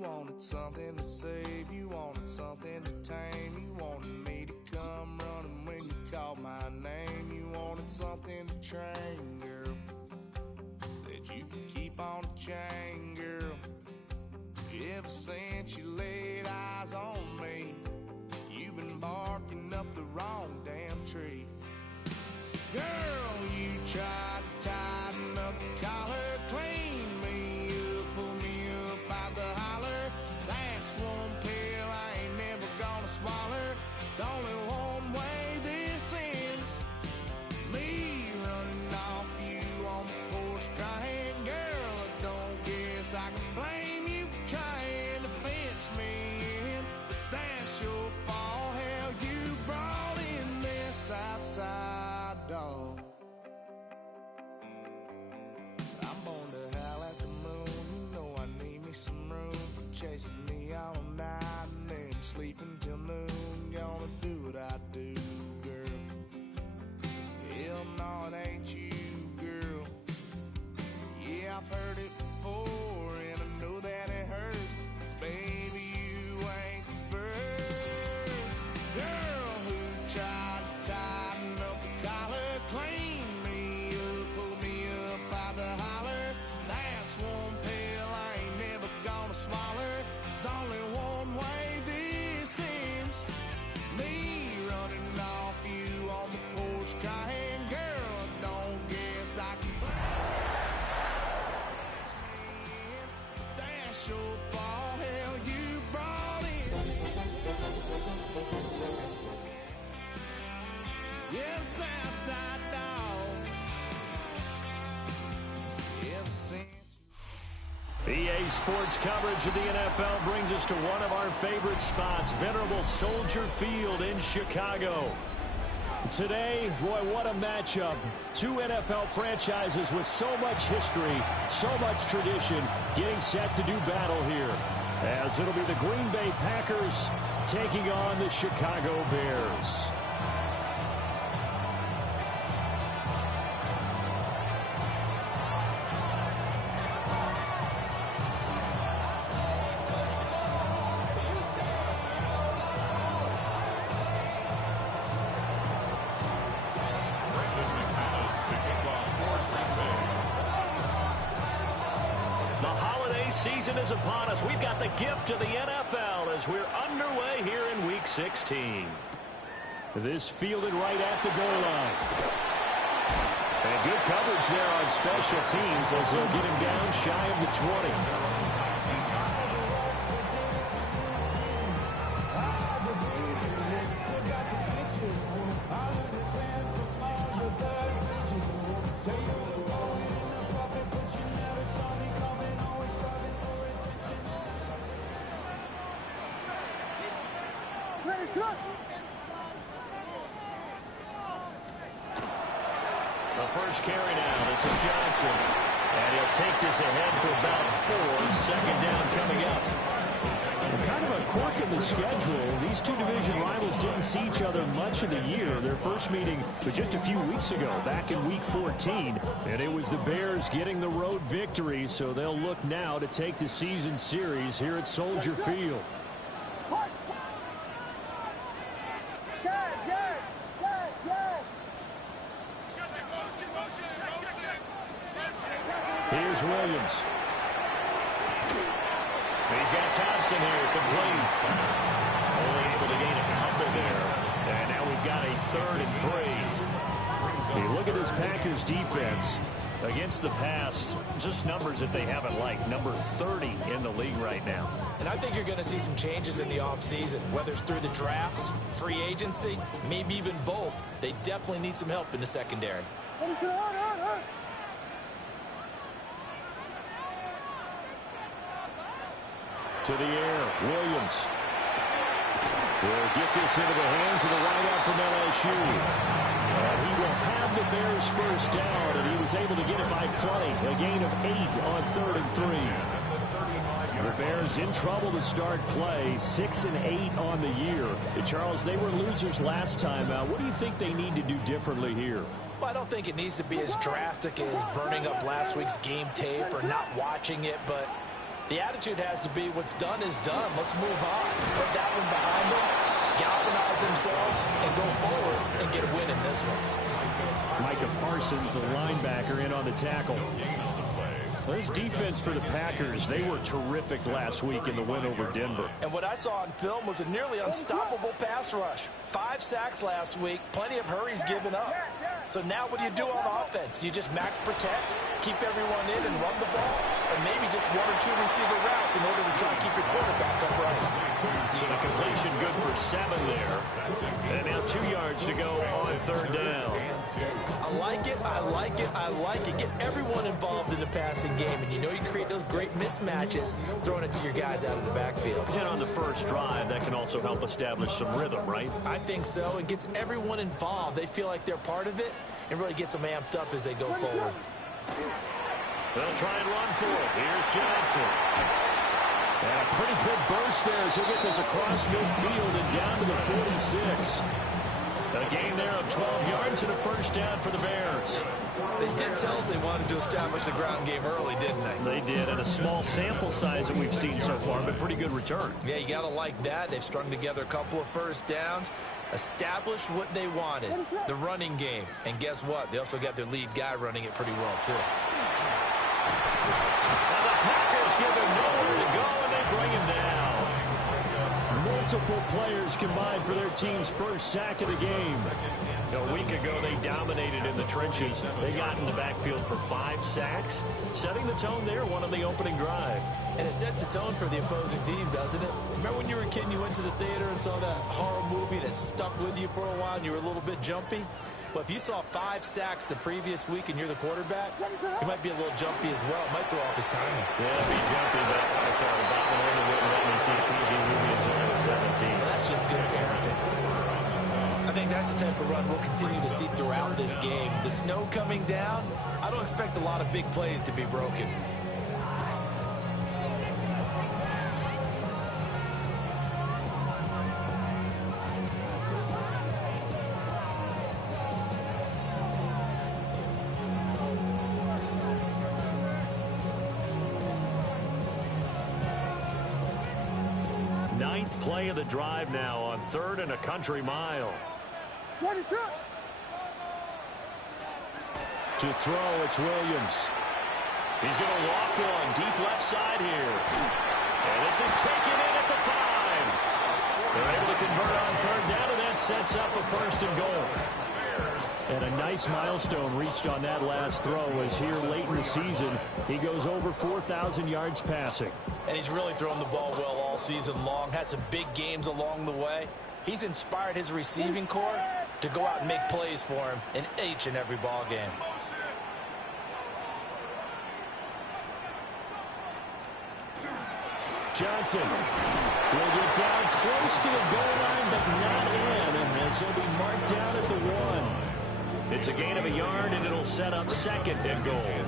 wanted something to save, you wanted something to tame. You wanted me to come running when you called my name. You wanted something to train, girl, that you could keep on the chain, girl. Ever since you laid eyes on me, you've been barking up the wrong damn tree. Girl, you tried to tighten up the collar, clean me up, pull me up out the holler. That's one pill I ain't never gonna swallow. It's only one way this ends. Me running off you on the porch crying. Girl, I don't guess I can blame you for trying to fence me in, but that's your fault. Hell, you brought in this outside dog. I'm born to howl at the moon. You know I need me some room for chasing me all night and then sleeping till noon. Gonna do what I do, girl. Hell no, it ain't you, girl. Yeah, I've heard it before and I know that it hurts. Baby, you ain't the first girl who tried to tighten up the collar, clean me up, pull me up out the holler. That's one pill I ain't never gonna swallow. There's only one way this ends. Me running off you on the porch crying. Girl, I don't guess I can that's your fault. Hell, you brought in. Yes, outside dog. Ever since EA Sports coverage of the NFL brings us to one of our favorite spots, venerable Soldier Field in Chicago. Today, boy, what a matchup. Two NFL franchises with so much history, so much tradition, getting set to do battle here. As it'll be the Green Bay Packers taking on the Chicago Bears. Season is upon us. We've got the gift of the NFL as we're underway here in Week 16. This fielded right at the goal line. And good coverage there on special teams as they'll get him down shy of the 20. The first carry now is Johnson. And he'll take this ahead for about 4. Second down coming up. Kind of a quirk in the schedule. These two division rivals didn't see each other much of the year. Their first meeting was just a few weeks ago, back in Week 14. And it was the Bears getting the road victory, so they'll look now to take the season series here at Soldier Field. Here's Williams. He's got Thompson here, complete. Only able to gain a couple there. And now we've got a 3rd and 3. Hey, look at this Packers defense against the pass. Just numbers that they haven't liked. Number 30 in the league right now. And I think you're going to see some changes in the offseason, whether it's through the draft, free agency, maybe even both. They definitely need some help in the secondary. To the air, Williams will get this into the hands of the wideout from LSU. And he will have the Bears first down, and he was able to get it by plenty. A gain of 8 on 3rd and 3. The Bears in trouble to start play, 6 and 8 on the year. And Charles, they were losers last time out. What do you think they need to do differently here? Well, I don't think it needs to be as drastic as burning up last week's game tape or not watching it, but The attitude has to be what's done is done. Let's move on. Put that one behind them, galvanize themselves, and go forward and get a win in this one. Micah Parsons, the linebacker, in on the tackle. Well, this defense for the Packers, they were terrific last week in the win over Denver. And what I saw on film was a nearly unstoppable pass rush. 5 sacks last week, plenty of hurries given up. So now what do you do on offense? You just max protect, keep everyone in and run the ball, or maybe just 1 or 2 receiver routes in order to try and keep your quarterback upright. So the completion good for 7 there. And now 2 yards to go on 3rd down. I like it, I like it, I like it. Get everyone involved in the passing game, and you know you create those great mismatches throwing it to your guys out of the backfield. And on the first drive, that can also help establish some rhythm, right? I think so. It gets everyone involved. They feel like they're part of it, and really gets them amped up as they go forward. They'll try and run for it. Here's Johnson. And a pretty good burst there as he'll get this across midfield and down to the 46. A gain there of 12 yards and a first down for the Bears. They did tell us they wanted to establish the ground game early, didn't they? They did, and a small sample size that we've seen so far, but pretty good return. Yeah, you got to like that. They've strung together a couple of first downs, established what they wanted, the running game. And guess what? They also got their lead guy running it pretty well, too. And the Packers give him nowhere to go, and they bring him down. Multiple players combined for their team's first sack of the game. A week ago, they dominated in the trenches. They got in the backfield for 5 sacks, setting the tone there, one on the opening drive. And it sets the tone for the opposing team, doesn't it? Remember when you were a kid and you went to the theater and saw that horror movie that stuck with you for a while and you were a little bit jumpy? Well, if you saw 5 sacks the previous week and you're the quarterback, you might be a little jumpy as well. It might throw off his timing. Yeah, be jumpy, but I saw Bob Malone wouldn't let me see PG movie until I was 17. Well, that's just good parenting. I think that's the type of run we'll continue to see throughout this game. The snow coming down, I don't expect a lot of big plays to be broken. Ninth play of the drive now on 3rd and a country mile. What is up? To throw, it's Williams. He's going to loft one deep left side here. And this is taken in at the 5. They're able to convert on 3rd down, and that sets up a 1st and goal. And a nice milestone reached on that last throw as here late in the season, he goes over 4,000 yards passing. And he's really thrown the ball well all season long. Had some big games along the way. He's inspired his receiving corps to go out and make plays for him in each and every ball game. Johnson will get down close to the goal line, but not in, and as he'll be marked down at the 1. It's a gain of a yard, and it'll set up 2nd and goal.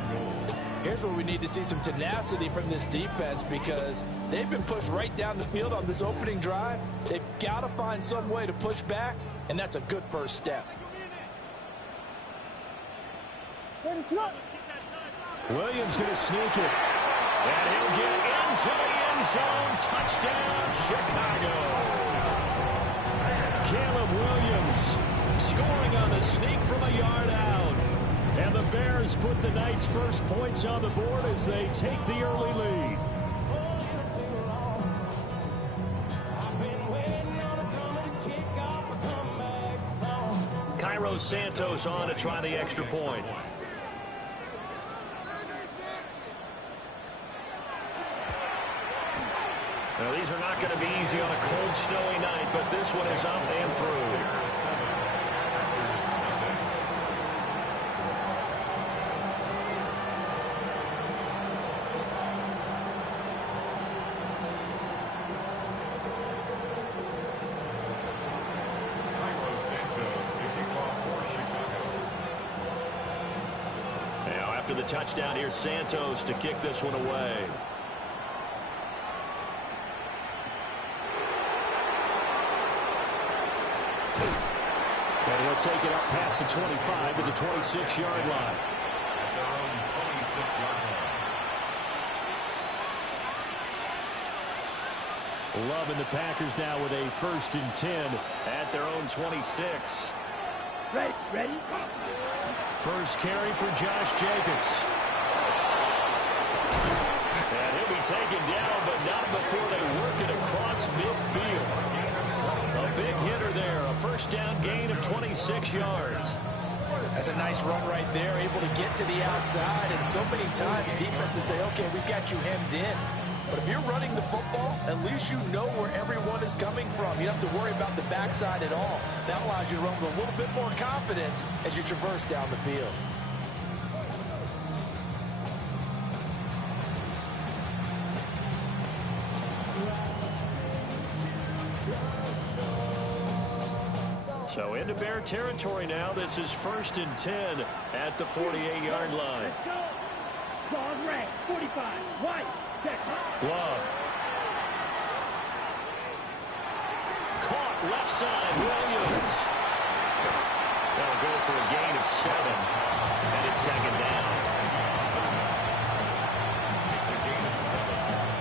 Here's where we need to see some tenacity from this defense because they've been pushed right down the field on this opening drive. They've got to find some way to push back, and that's a good first step. Williams going to sneak it. And he'll get into the end zone. Touchdown, Chicago. Caleb Williams scoring on the sneak from a yard out. And the Bears put the Knights' first points on the board as they take the early lead. Cairo Santos on to try the extra point. Now, these are not going to be easy on a cold, snowy night, but this one is up and through. Now, after the touchdown, here's Santos to kick this one away. And he'll take it up past the 25 to the 26-yard line. Love and the Packers now with a 1st and 10 at their own 26. Ready? First carry for Josh Jacobs. And he'll be taken down, but not before they work it across midfield. A big hitter there, a first down gain of 26 yards. That's a nice run right there, able to get to the outside. And so many times defenses say, okay, we've got you hemmed in. But if you're running the football, at least you know where everyone is coming from. You don't have to worry about the backside at all. That allows you to run with a little bit more confidence as you traverse down the field. So into Bear territory now. This is 1st and 10 at the 48-yard line. Dog red, 45, white, Love. Caught left side, Williams. That'll go for a gain of 7, and it's 2nd down. It's a gain of 7.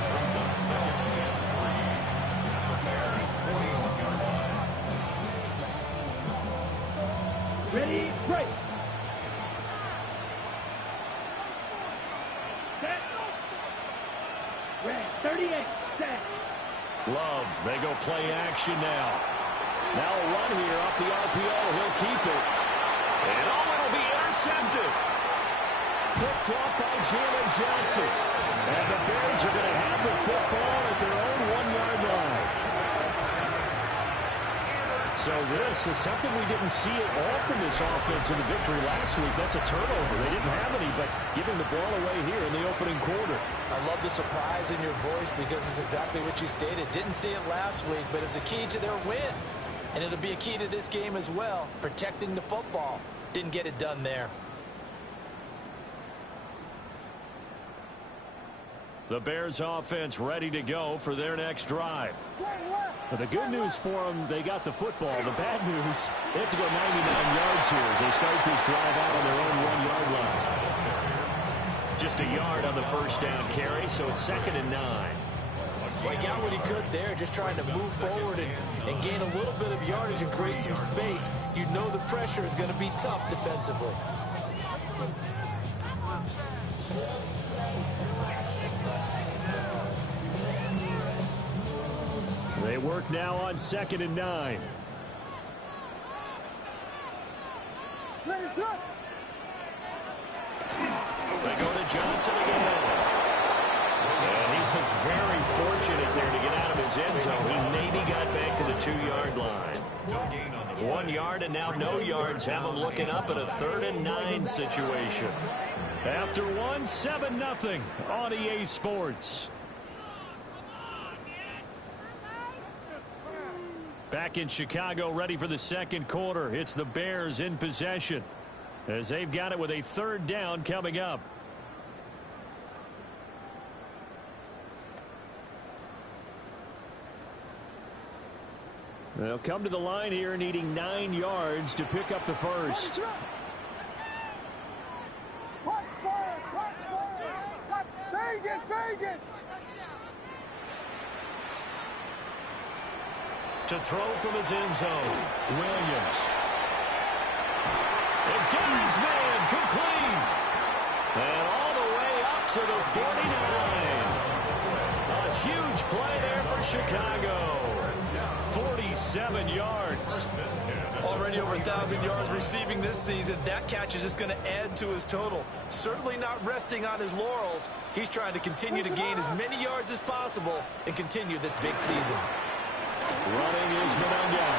Brings up 2nd and 3 at the Bears' 41-yard line. ready, break. Red, 38, set. Love, they go play action now. Now a run here off the RPO. He'll keep it. And it'll be intercepted. Picked off by Jalen Johnson. And the Bears are going to have the football at their own 1-yard line. So this is something we didn't see at all from this offense in the victory last week. That's a turnover. They didn't have any, but giving the ball away here in the opening quarter. I love the surprise in your voice because it's exactly what you stated. Didn't see it last week, but it's a key to their win. And it'll be a key to this game as well, protecting the football. Didn't get it done there. The Bears offense ready to go for their next drive. But the good news for them, they got the football. The bad news, they have to go 99 yards here as they start this drive out on their own 1-yard line. Just a yard on the first down carry, so it's 2nd and 9. Well, he got what he could there, just trying to move forward and gain a little bit of yardage and create some space. You know the pressure is going to be tough defensively. They work now on 2nd and 9. They go to Johnson again. And he was very fortunate there to get out of his end zone. He maybe got back to the 2-yard line. 1 yard and now no yards have him looking up at a 3rd and 9 situation. After 1, 7-0 on EA Sports. Back in Chicago, ready for the second quarter. It's the Bears in possession as they've got it with a 3rd down coming up. They'll come to the line here needing 9 yards to pick up the first. Vegas! To throw from his end zone, Williams. And Gary's man complete. And all the way up to the 49. A huge play there for Chicago. 47 yards. Already over 1,000 yards receiving this season. That catch is just going to add to his total. Certainly not resting on his laurels. He's trying to continue to gain as many yards as possible and continue this big season. Running is Mononga.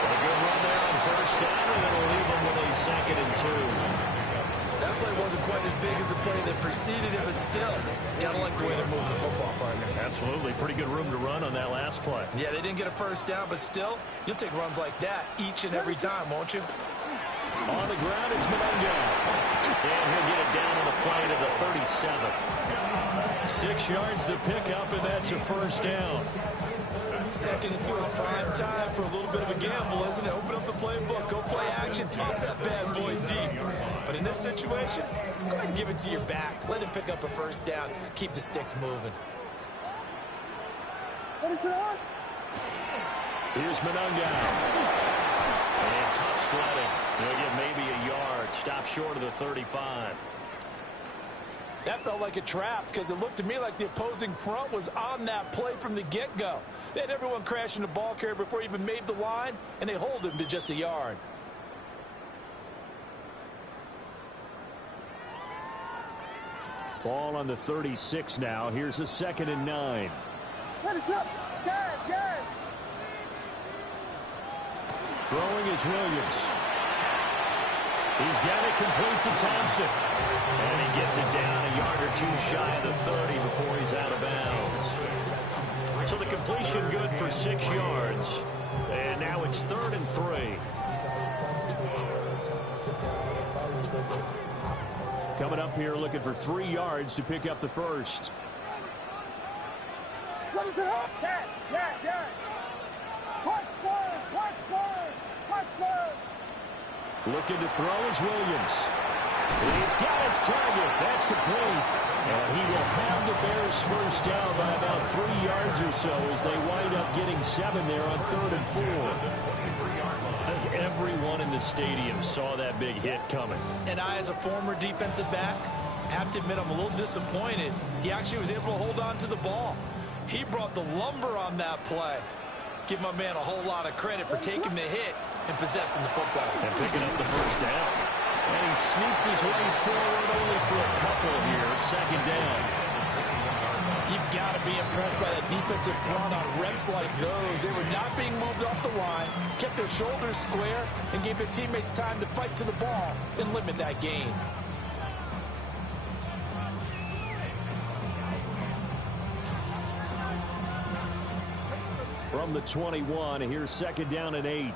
A good run there on first down, and it'll leave him with a 2nd and 2. That play wasn't quite as big as the play that preceded it, but still, gotta like the way they're moving the football, partner. Absolutely. Pretty good room to run on that last play. Yeah, they didn't get a first down, but still, you'll take runs like that each and every time, won't you? On the ground, it's Mononga. And he'll get it down on the play to the 37. 6 yards to pick up, and that's a first down. 2nd and 2 is prime time for a little bit of a gamble, isn't it? Open up the playbook, go play action, toss that bad boy deep. But in this situation, go ahead and give it to your back. Let him pick up a first down. Keep the sticks moving. Here's Monunga. And tough sledding. They'll get maybe a yard. Stop short of the 35. That felt like a trap because it looked to me like the opposing front was on that play from the get-go. They had everyone crashing the ball carrier before he even made the line, and they hold him to just a yard. Ball on the 36 now. Here's a 2nd and 9. Throwing is Williams. He's got it complete to Thompson. And he gets it down a yard or two shy of the 30 before he's out of bounds. So the completion good for 6 yards. And now it's 3rd and 3. Coming up here looking for 3 yards to pick up the first. Looking to throw is Williams. He's got his target. That's complete. And he will have the Bears first down by about 3 yards or so as they wind up getting 7 there on 3rd and 4. I think everyone in the stadium saw that big hit coming. And I, as a former defensive back, have to admit I'm a little disappointed. He actually was able to hold on to the ball. He brought the lumber on that play. Give my man a whole lot of credit for taking the hit and possessing the football. And picking up the first down. And he sneaks his way forward only for a couple here. 2nd down. You've got to be impressed by that defensive front on reps like those. They were not being moved off the line, kept their shoulders square, and gave their teammates time to fight to the ball and limit that gain. From the 21, here's 2nd down and 8.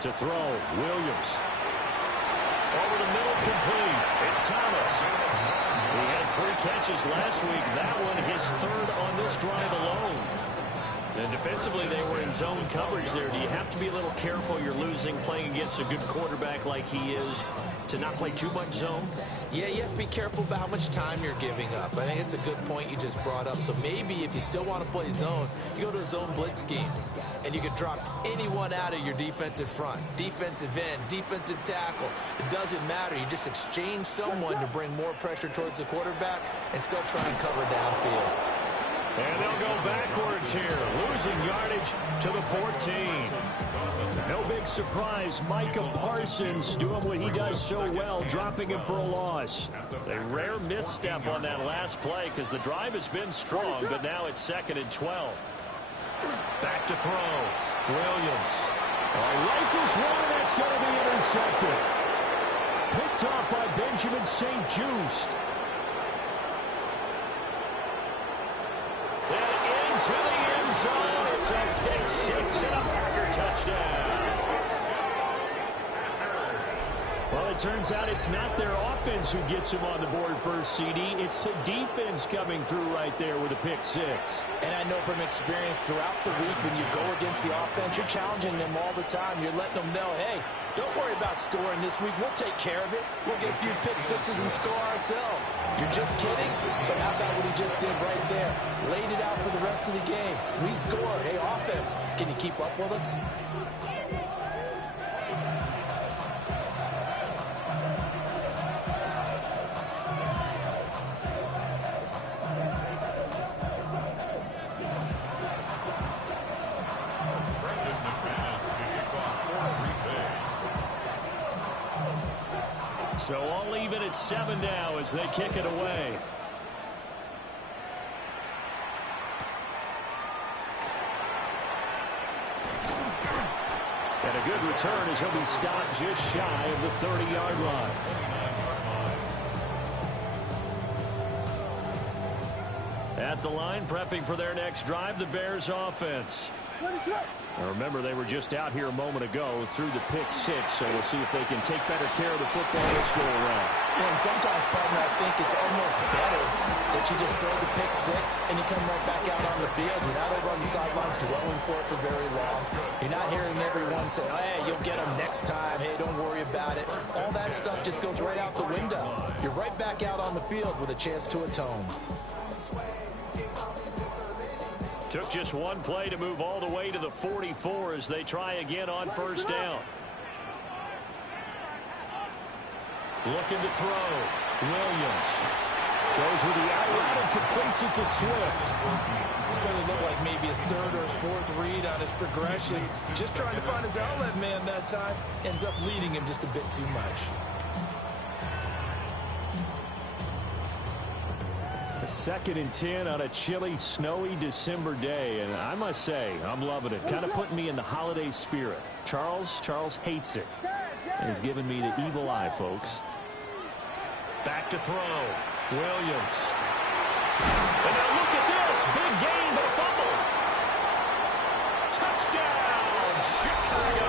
To throw, Williams. Over the middle, complete. It's Thomas. He had 3 catches last week. That one his 3rd on this drive alone. And defensively, they were in zone coverage there. Do you have to be a little careful? You're losing, playing against a good quarterback like he is, to not play too much zone? Yeah, you have to be careful about how much time you're giving up. I think it's a good point you just brought up. So maybe if you still want to play zone, you go to a zone blitz scheme. And you can drop anyone out of your defensive front. Defensive end, defensive tackle. It doesn't matter. You just exchange someone to bring more pressure towards the quarterback and still try and cover downfield. And they'll go backwards here, losing yardage to the 14. No big surprise, Micah Parsons doing what he does so well, dropping him for a loss. A rare misstep on that last play because the drive has been strong, but now it's 2nd and 12. Back to throw, Williams. Rifles one, that's going to be intercepted. Picked off by Benjamin St-Juste. To the end zone. It's a pick 6 and a Packer touchdown. Well, it turns out it's not their offense who gets him on the board first, CD. It's the defense coming through right there with a pick 6. And I know from experience throughout the week when you go against the offense, you're challenging them all the time. You're letting them know, hey, don't worry about scoring this week. We'll take care of it. We'll get a few pick 6s and score ourselves. You're just kidding? But how about what he just did right there? Laid it out for the rest of the game. We scored. Hey, offense, can you keep up with us? So all even at 7 now as they kick it away. And a good return as he'll be stopped just shy of the 30-yard line. At the line, prepping for their next drive, the Bears offense. Now remember, they were just out here a moment ago through the pick 6, so we'll see if they can take better care of the football this go around. And sometimes, partner, I think it's almost better that you just throw the pick six and you come right back out on the field. You're not over on the sidelines dwelling for it for very long. You're not hearing everyone say, oh, hey, you'll get them next time. Hey, don't worry about it. All that stuff just goes right out the window. You're right back out on the field with a chance to atone. Took just one play to move all the way to the 44 as they try again on first down. Looking to throw. Williams goes with the out route and completes it to Swift. Certainly looked like maybe his third or his fourth read on his progression. Just trying to find his outlet man that time. Ends up leading him just a bit too much. A 2nd and 10 on a chilly, snowy December day. And I must say, I'm loving it. Kind of putting me in the holiday spirit. Charles hates it. He's giving me the evil eye, folks. Back to throw. Williams. And now look at this. Big gain, but a fumble. Touchdown, Chicago.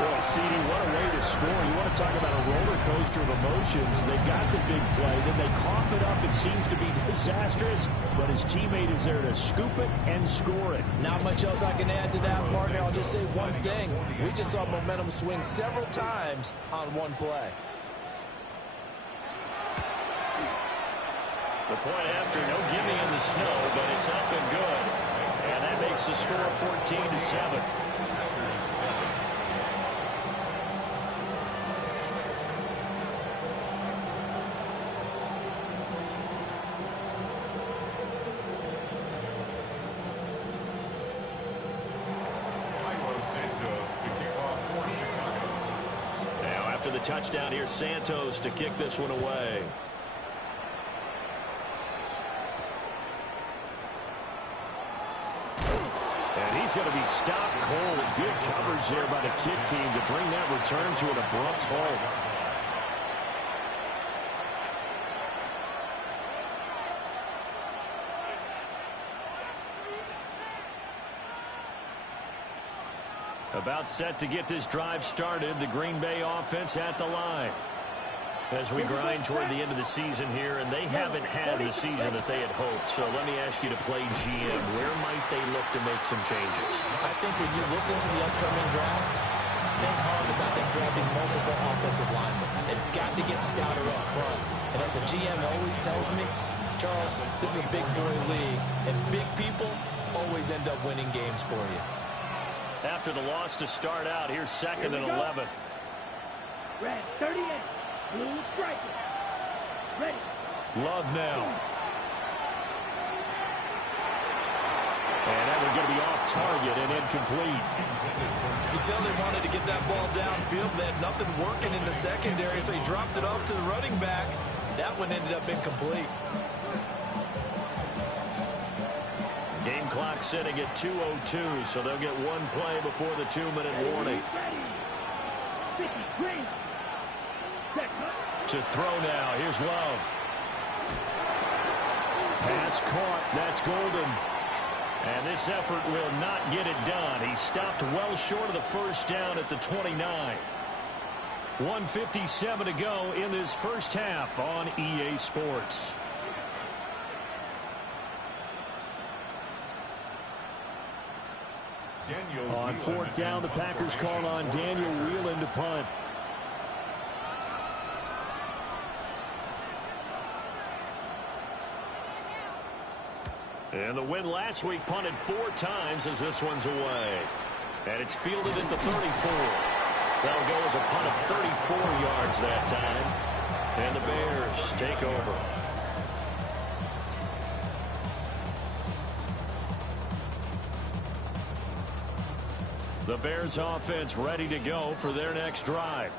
Boy, CD, what a way to score. You want to talk about a roller coaster of emotions. They got the big play, then they cough it up. It seems to be disastrous, but his teammate is there to scoop it and score it. Not much else I can add to that, partner. I'll just say one thing. We just saw momentum swing several times on one play. The point after, no gimme in the snow, but it's up and good. And that makes the score 14-7. After the touchdown, here's Santos to kick this one away. And he's going to be stopped cold. Good coverage there by the kick team to bring that return to an abrupt halt. About set to get this drive started. The Green Bay offense at the line. As we grind toward the end of the season here, and they haven't had the season that they had hoped. So let me ask you to play GM. Where might they look to make some changes? I think when you look into the upcoming draft, think hard about them drafting multiple offensive linemen. They've got to get stouter up front. And as a GM always tells me, Charles, this is a big boy league, and big people always end up winning games for you. After the loss to start out, here's 2nd and 11. Red 38. Blue striker. Ready. Love now. And that one's going to be off target and incomplete. You can tell they wanted to get that ball downfield, but they had nothing working in the secondary, so he dropped it off to the running back. That one ended up incomplete. Game clock sitting at 2:02, so they'll get one play before the 2-minute warning. To throw now. Here's Love. Pass caught. That's Golden. And this effort will not get it done. He stopped well short of the first down at the 29. 1:57 to go in this first half on EA Sports. On 4th down, the Packers call on Daniel Whelan to punt. And the win last week punted 4 times as this one's away. And it's fielded at the 34. That'll go as a punt of 34 yards that time. And the Bears take over. The Bears offense ready to go for their next drive.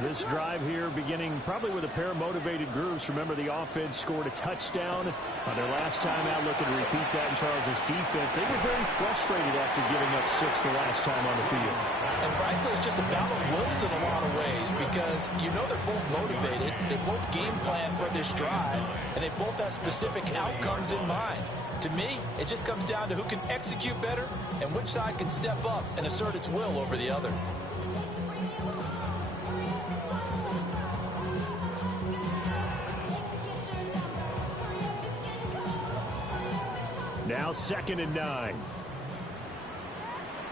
This drive here beginning probably with a pair of motivated groups. Remember, the offense scored a touchdown on their last time out. Looking to repeat that in Charles' defense. They were very frustrated after giving up 6 the last time on the field. And frankly, it's just a battle of wills in a lot of ways, because you know they're both motivated. They both game plan for this drive, and they both have specific outcomes in mind. To me, it just comes down to who can execute better and which side can step up and assert its will over the other. Now 2nd and 9.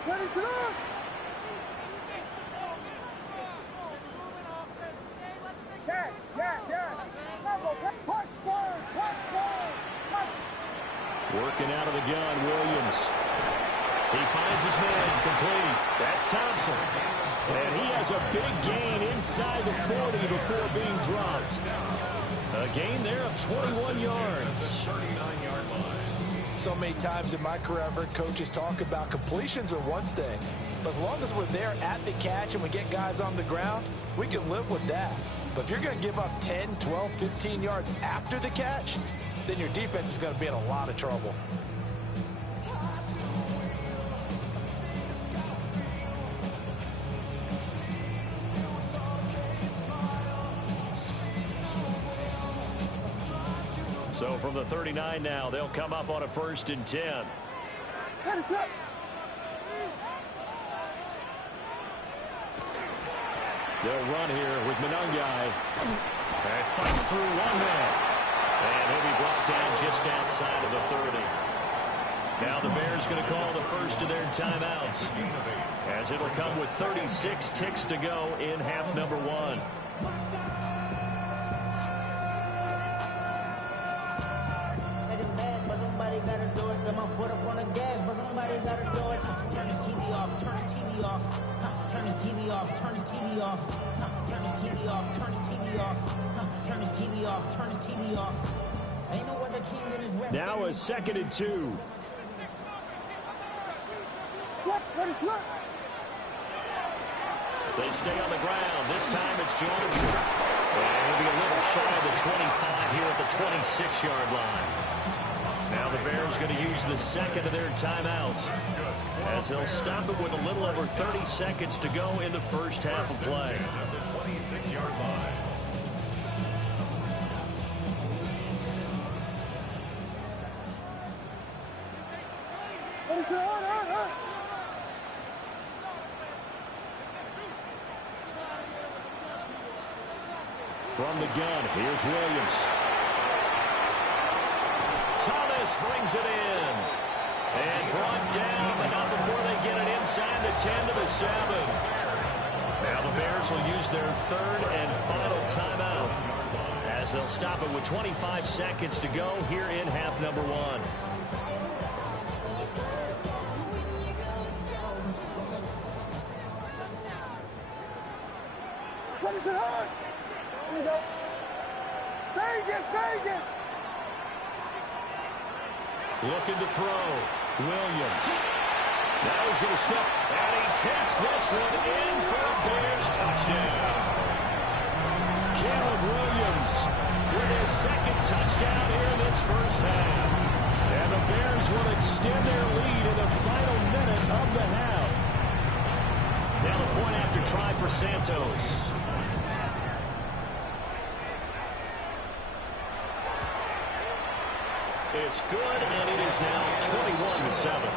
Ready, sit up! Working out of the gun, Williams. He finds his man, complete. That's Thompson. And he has a big gain inside the 40 before being dropped. A gain there of 21 yards. So many times in my career, I've heard coaches talk about completions are one thing. But as long as we're there at the catch and we get guys on the ground, we can live with that. But if you're going to give up 10, 12, 15 yards after the catch, then your defense is going to be in a lot of trouble. So from the 39 now, they'll come up on a 1st and 10. They'll run here with Monangai. And fights through one man. And he'll be brought down just outside of the 30. Now the Bears going to call the first of their timeouts, as it'll come with 36 ticks to go in half number 1. Somebody gotta do it. Got my foot up on the gas, but somebody gotta do it. Turn his TV off. Turn his TV off. Turn his TV off. Turn his TV off. Turn his TV off. Turn his TV off. Turn his TV off. Turn his TV off. Ain't no other king than his rep. Now a 2nd and 2. They stay on the ground. This time it's Johnson. And he'll be a little shy of the 25 here at the 26-yard line. Now the Bears going to use the 2nd of their timeouts, as they'll stop it with a little over 30 seconds to go in the first half of play. The 26-yard line. From the gun, here's Williams. Thomas brings it in. And brought down, but not before they get it inside the 10 to the 7. Now the Bears will use their 3rd and final timeout, as they'll stop it with 25 seconds to go here in half number 1. What is it on? Here we go. Vegas! Looking to throw. Williams. Now he's going to step, and he takes this one in for a Bears touchdown. Caleb Williams with his 2nd touchdown here in this first half. And the Bears will extend their lead in the final minute of the half. Now the point after try for Santos. It's good, and it is now 21-7.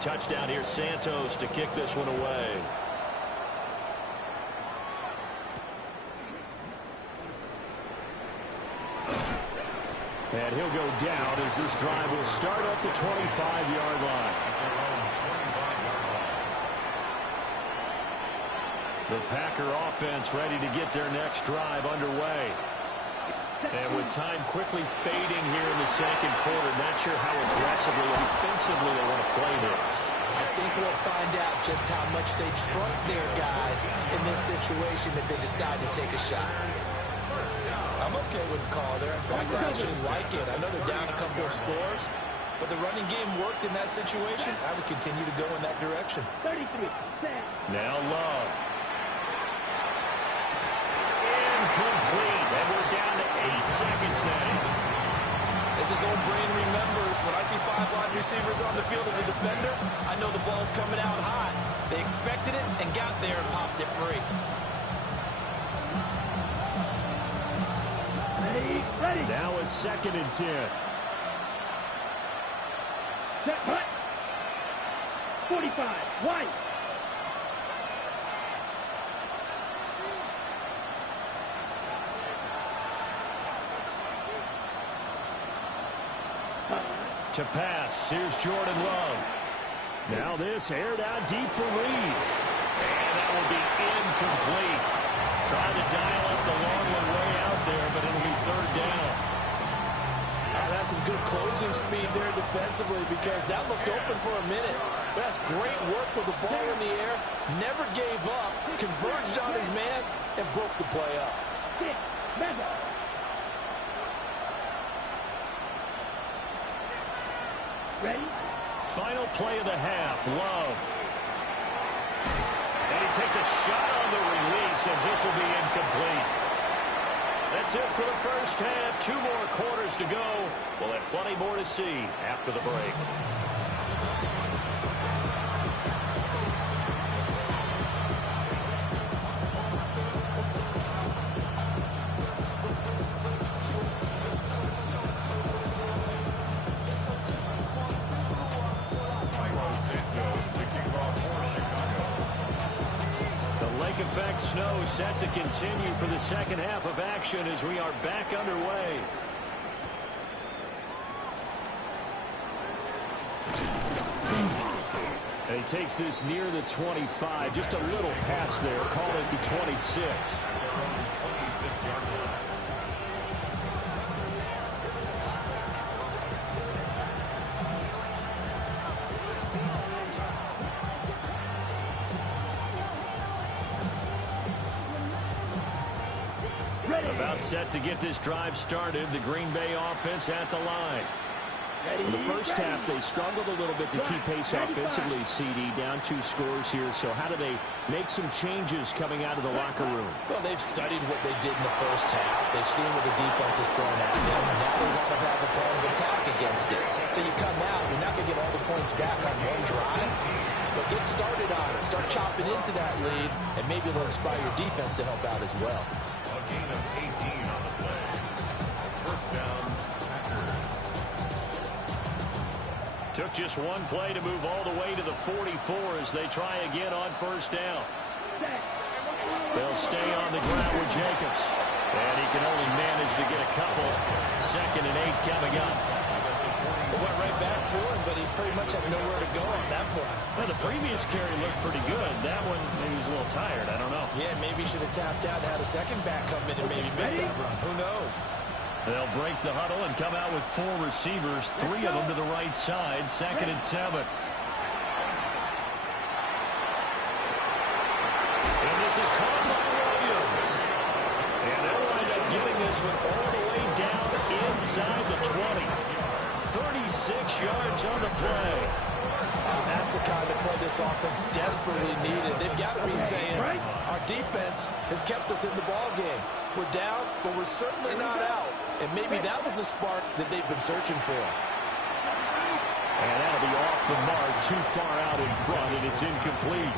Touchdown here, Santos to kick this one away. And he'll go down as this drive will start at the 25-yard line. The Packer offense ready to get their next drive underway. And with time quickly fading here in the 2nd quarter, not sure how aggressively, offensively they want to play this. I think we'll find out just how much they trust their guys in this situation if they decide to take a shot. I'm okay with the call there. In fact, I actually like it. I know they're down a couple of scores, but the running game worked in that situation. I would continue to go in that direction. 33. Now Love. Incomplete. And we're down to 8 seconds now. As his old brain remembers, when I see 5 wide receivers on the field as a defender, I know the ball's coming out hot. expected it and got there and popped it free. Ready. Now a 2nd and 10. Set, hut. 45, white. To pass, here's Jordan Love. Now this aired out deep for Reed. And that will be incomplete. Trying to dial up the long one way out there, but it'll be 3rd down. That's some good closing speed there defensively because that looked open for a minute. That's great work with the ball in the air. Never gave up, converged on his man, and broke the play up. Ready? Final play of the half, Love. And he takes a shot on the release as this will be incomplete. That's it for the first half. 2 more quarters to go. We'll have plenty more to see after the break. Effect snow set to continue for the second half of action as we are back underway. And he takes this near the 25, just a little pass there, call it the 26. 26-yard line. About set to get this drive started. The Green Bay offense at the line. In the first half, they struggled a little bit to keep pace offensively, CD, down 2 scores here. So how do they make some changes coming out of the locker room? Well, they've studied what they did in the first half. They've seen what the defense is throwing at them. Now they want to have a plan of attack against it. So you come out, you're not going to get all the points back on one drive, but get started on it. Start chopping into that lead, and maybe it'll inspire your defense to help out as well. A gain of 18 on the play. First down, Packers. Took just 1 play to move all the way to the 44 as they try again on first down. They'll stay on the ground with Jacobs. And he can only manage to get a couple. 2nd and 8 coming up. They went right back to him, but he pretty much had nowhere to go on that play. Well, the previous carry looked pretty good. That one, he was a little tired. I don't know. Yeah, maybe he should have tapped out and had a second back come in and maybe make that run. Who knows? They'll break the huddle and come out with 4 receivers, 3 of them to the right side, 2nd and 7. And this is caught by Williams. And they'll wind up giving this one all the way down inside the 20. 36 yards on the play. That's the kind of play this offense desperately needed. They've got to be saying, our defense has kept us in the ball game. We're down, but we're certainly not out. And maybe that was the spark that they've been searching for. And that'll be off the mark, too far out in front, and it's incomplete.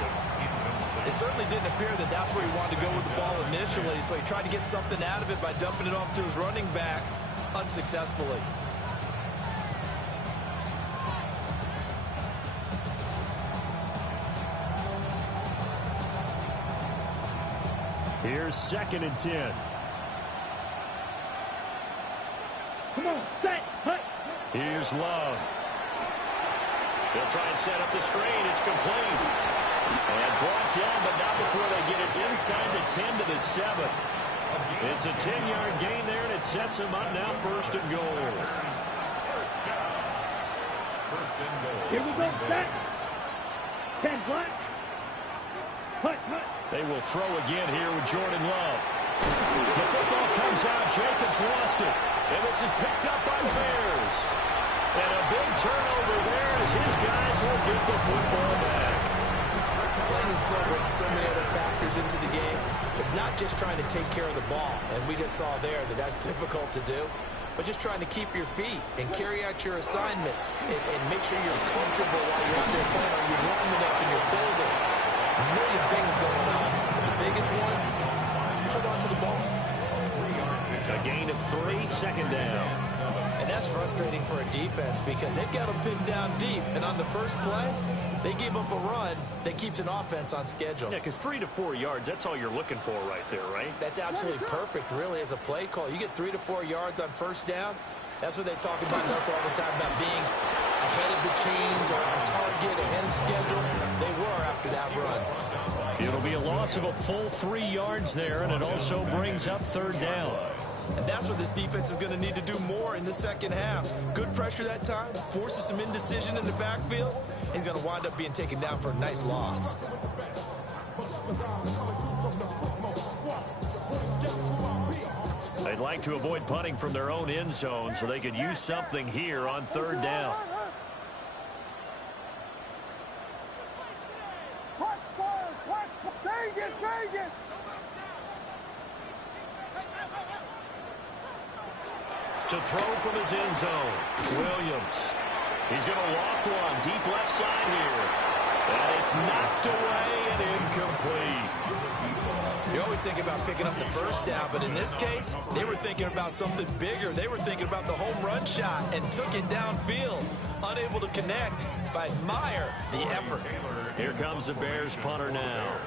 It certainly didn't appear that that's where he wanted to go with the ball initially, so he tried to get something out of it by dumping it off to his running back unsuccessfully. Here's 2nd and 10. Come on, set, hut. Here's Love. They'll try and set up the screen. It's complete. And brought down, but not before they get it inside the 10 to the 7. It's a 10-yard gain there, and it sets them up now 1st and goal. First and goal. Here we go, set. 10 black. Hut, hut. They will throw again here with Jordan Love. The football comes out. Jacobs lost it. And this is picked up by Bears. And a big turnover there as his guys will get the football back. Playing in snow brings so many other factors into the game. It's not just trying to take care of the ball, and we just saw there that that's difficult to do, but just trying to keep your feet and carry out your assignments and make sure you're comfortable while you're out there playing. Are you warm enough in your clothing? frustrating for a defense because they've got them pinned down deep, and on the first play, they give up a run that keeps an offense on schedule. Yeah, because 3 to 4 yards, that's all you're looking for right there, right? That's absolutely perfect, really, as a play call. You get 3 to 4 yards on first down. That's what they talk about us all the time, about being ahead of the chains or on target, ahead of schedule. They were after that run. It'll be a loss of a full 3 yards there, and it also brings up third down. And that's what this defense is going to need to do more in the second half. Good pressure that time, forces some indecision in the backfield. He's going to wind up being taken down for a nice loss. They'd like to avoid punting from their own end zone so they could use something here on third down. To throw from his end zone, Williams. He's going to loft one deep left side here. And it's knocked away and incomplete. You always think about picking up the first down, but in this case, they were thinking about something bigger. They were thinking about the home run shot and took it downfield. Unable to connect, but admire the effort. Here comes the Bears punter now.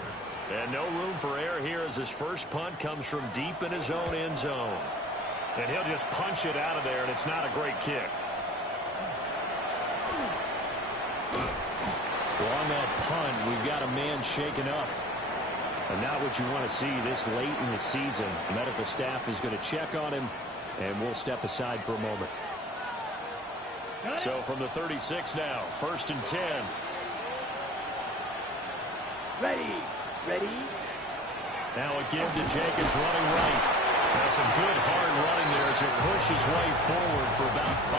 And no room for error here as his first punt comes from deep in his own end zone. And he'll just punch it out of there, and it's not a great kick. Well, on that punt, we've got a man shaken up. And not what you want to see this late in the season. The medical staff is going to check on him, and we'll step aside for a moment. So from the 36 now, 1st and 10. Ready. Now again to Jacobs running right. Has some good hard running there as he pushes his way forward for about 5.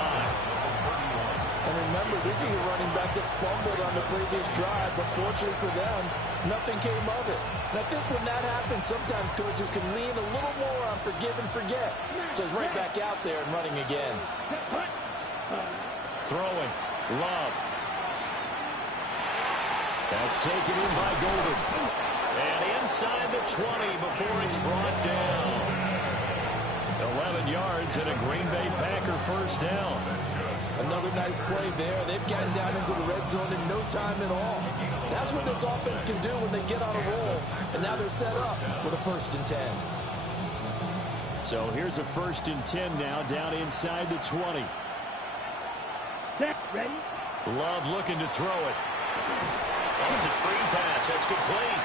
And remember, this is a running back that fumbled on the previous drive, but fortunately for them, nothing came of it. And I think when that happens, sometimes coaches can lean a little more on forgive and forget. So he's right back out there and running again. Throwing. Love. That's taken in by Golden. And inside the 20 before it's brought down. 11 yards and a Green Bay Packer first down. Another nice play there. They've gotten down into the red zone in no time at all. That's what this offense can do when they get on a roll. And now they're set up with a 1st and 10. So here's a 1st and 10 now down inside the 20. Ready? Love looking to throw it. Oh, it's a screen pass. That's complete.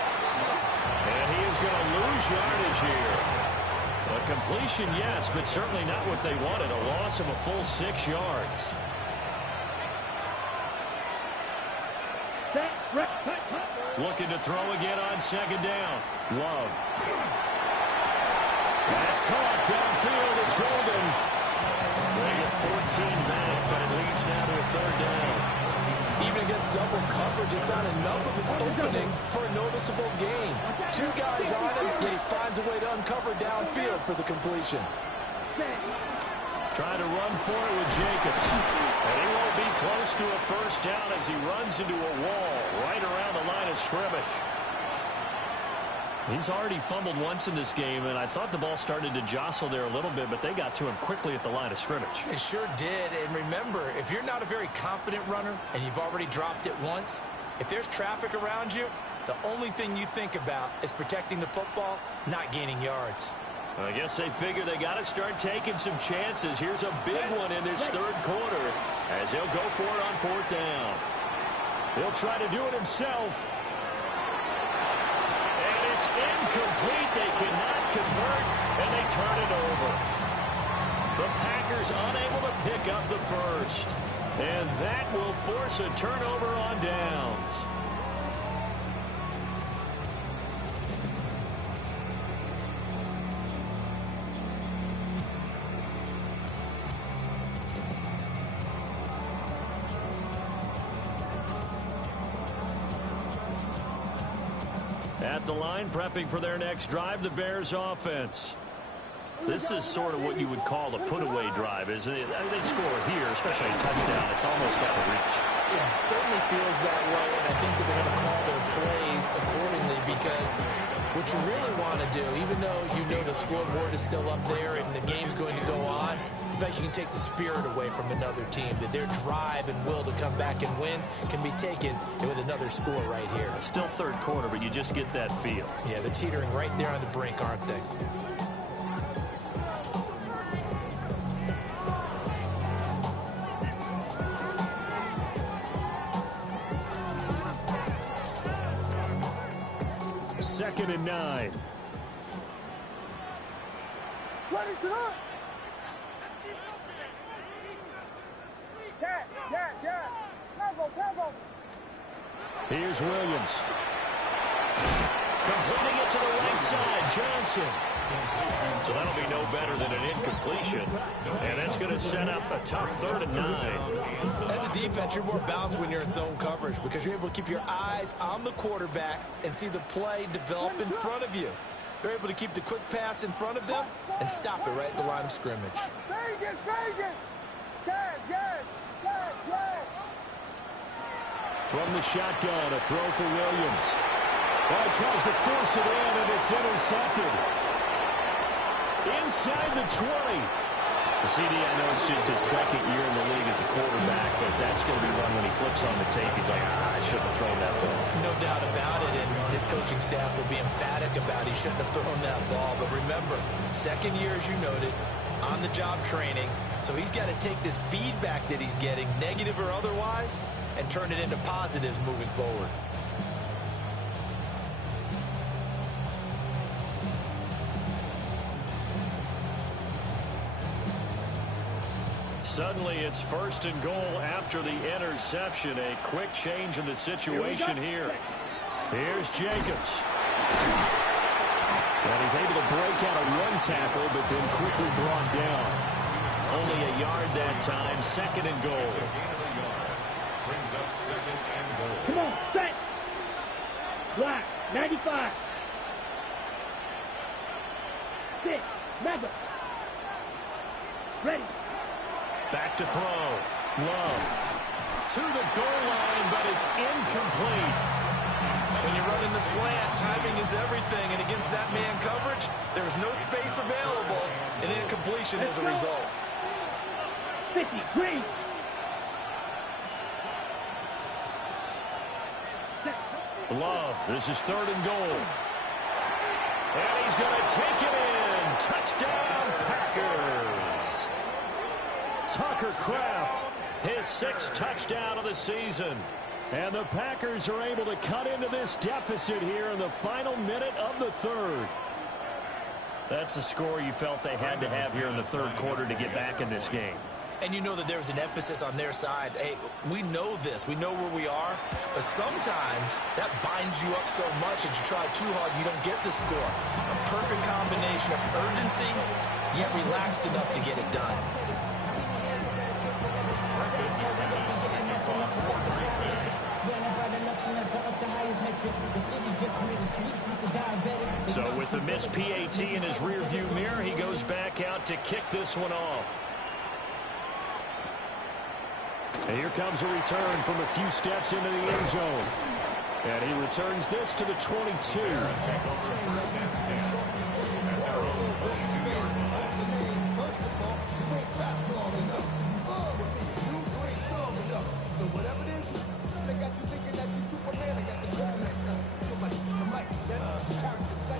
And he is going to lose yardage here. A completion, yes, but certainly not what they wanted. A loss of a full 6 yards. Looking to throw again on 2nd down. Love. That's caught downfield. It's Golden. They get 14 back, but it leads now to a 3rd down. Even against double coverage, he found enough of an opening for a noticeable gain. 2 guys on him, yet he finds a way to uncover downfield for the completion. Trying to run for it with Jacobs. And he won't be close to a 1st down as he runs into a wall right around the line of scrimmage. He's already fumbled once in this game, and I thought the ball started to jostle there a little bit, but they got to him quickly at the line of scrimmage. It sure did, and remember, if you're not a very confident runner and you've already dropped it once, if there's traffic around you, the only thing you think about is protecting the football, not gaining yards. I guess they figure they got to start taking some chances. Here's a big one in this 3rd quarter as he'll go for it on 4th down. He'll try to do it himself. It's incomplete. They cannot convert, and they turn it over. The Packers unable to pick up the 1st. And that will force a turnover on downs. At the line, prepping for their next drive, the Bears offense. This is sort of what you would call a put-away drive, isn't it? I mean, they score here, especially a touchdown. It's almost out of reach. It certainly feels that way, and I think that they're going to call their plays accordingly because what you really want to do, even though you know the scoreboard is still up there and the game's going to go on, feel like you can take the spirit away from another team, that their drive and will to come back and win can be taken with another score right here. Still third quarter, but you just get that feel. Yeah, they're teetering right there on the brink, aren't they? Second and 9. Ready to up. Yeah. Combo. Here's Williams. Completing it to the right side, Johnson. So that'll be no better than an incompletion. And that's going to set up a tough 3rd and 9. As a defense, you're more balanced when you're in zone coverage because you're able to keep your eyes on the quarterback and see the play develop in front of you. They're able to keep the quick pass in front of them and stop it right at the line of scrimmage. Vegas. Yes. From the shotgun, a throw for Williams. Well, he tries to force it in, and it's intercepted. Inside the 20. The CD, I know it's just his second year in the league as a quarterback, but that's going to be one when he flips on the tape. He's like, I shouldn't have thrown that ball. No doubt about it, and his coaching staff will be emphatic about he shouldn't have thrown that ball. But remember, second year, as you noted, on-the-job training, so he's got to take this feedback that he's getting, negative or otherwise, and turn it into positives moving forward. Suddenly, it's 1st and goal after the interception. A quick change in the situation here. Here's Jacobs. And he's able to break out a run tackle, but then quickly brought down. Only a yard that time. 2nd and goal. Brings up 2nd and goal. Come on, set. Black, 95. 6, mega. Ready. Back to throw. Love. To the goal line, but it's incomplete. When you're running the slant, timing is everything, and against that man coverage, there's no space available, and incompletion as a result. 50, green. Love. This is 3rd and goal. And he's going to take it in. Touchdown, Packers. Tucker Kraft, his 6th touchdown of the season. And the Packers are able to cut into this deficit here in the final minute of the 3rd. That's a score you felt they had to have here in the 3rd quarter to get back in this game. And you know that there's an emphasis on their side. Hey, we know this. We know where we are. But sometimes that binds you up so much that you try too hard, you don't get the score. A perfect combination of urgency, yet relaxed enough to get it done. So with the missed PAT in his rearview mirror, he goes back out to kick this one off. And here comes a return from a few steps into the end zone. And he returns this to the 22.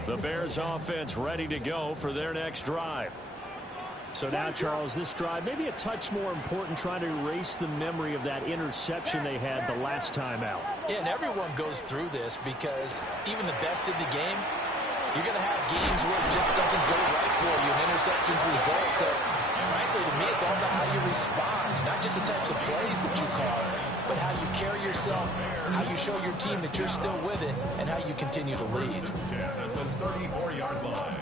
The Bears offense ready to go for their next drive. So now, Charles, this drive maybe a touch more important, trying to erase the memory of that interception they had the last time out. Yeah, and everyone goes through this because even the best in the game, you're going to have games where it just doesn't go right for you, and interceptions result. So, frankly, to me, it's all about how you respond, not just the types of plays that you call, but how you carry yourself, how you show your team that you're still with it, and how you continue to lead. At the 34-yard line.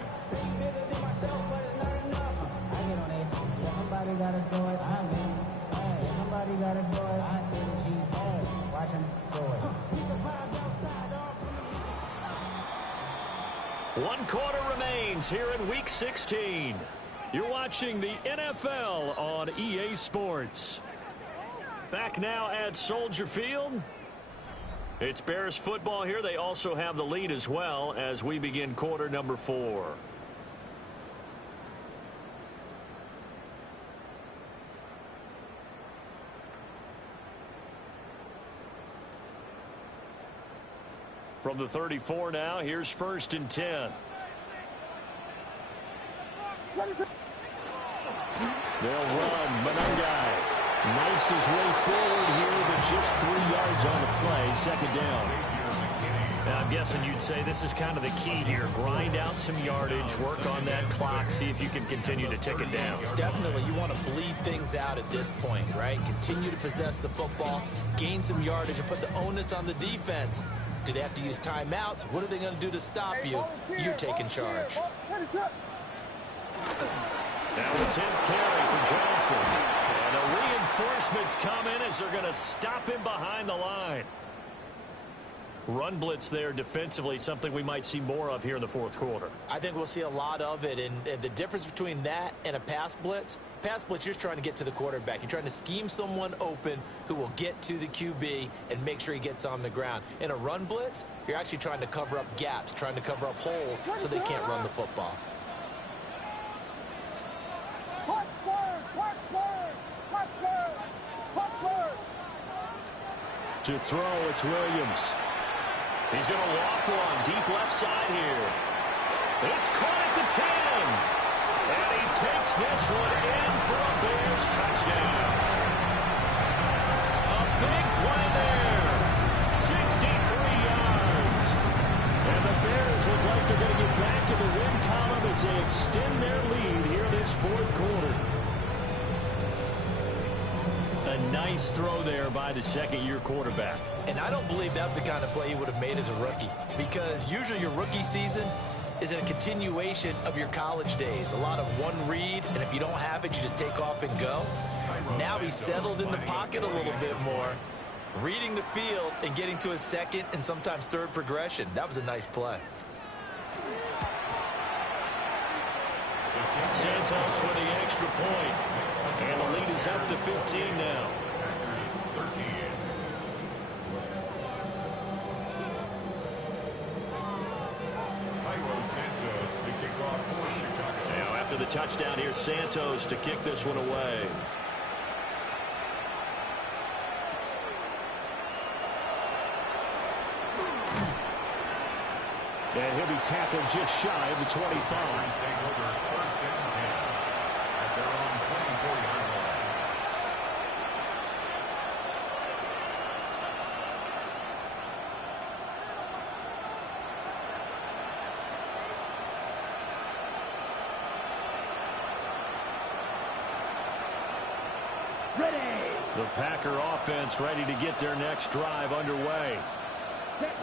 Somebody gotta do it. Somebody gotta do it. I take the G. Watch him do it. 1 quarter remains here in Week 16. You're watching the NFL on EA Sports. Back now at Soldier Field. It's Bears football here. They also have the lead as well as we begin quarter number 4. From the 34 now, here's 1st and 10. They'll run. Monangai knifes his way forward here, but just 3 yards on the play. 2nd down. Now, I'm guessing you'd say this is kind of the key here. Grind out some yardage, work on that clock, see if you can continue to tick it down. Definitely, you want to bleed things out at this point, right? Continue to possess the football, gain some yardage, and put the onus on the defense. Do they have to use timeouts? What are they going to do to stop you? You're taking charge. Now the 10th carry for Johnson. And the reinforcements come in as they're going to stop him behind the line. Run blitz there defensively, something we might see more of here in the 4th quarter. I think we'll see a lot of it, and the difference between that and a pass blitz, you're just trying to get to the quarterback. You're trying to scheme someone open who will get to the QB and make sure he gets on the ground. In a run blitz, you're actually trying to cover up gaps, trying to cover up holes so they can't run the football. To throw, it's Williams. He's going to loft one deep left side here. It's caught at the 10. And he takes this one in for a Bears touchdown. A big play there. 63 yards. And the Bears look like they're going to get back in the win column as they extend their lead here in this 4th quarter. A nice throw there by the 2nd-year quarterback. And I don't believe that was the kind of play he would have made as a rookie, because usually your rookie season is a continuation of your college days. A lot of one read, and if you don't have it, you just take off and go. Now he's settled in the pocket a little bit more, reading the field and getting to his 2nd and sometimes 3rd progression. That was a nice play. Santos with the extra point. And the lead is up to 15 now. Now after the touchdown, here's Santos to kick this one away. And he'll be tackled just shy of the 25. The Packer offense ready to get their next drive underway.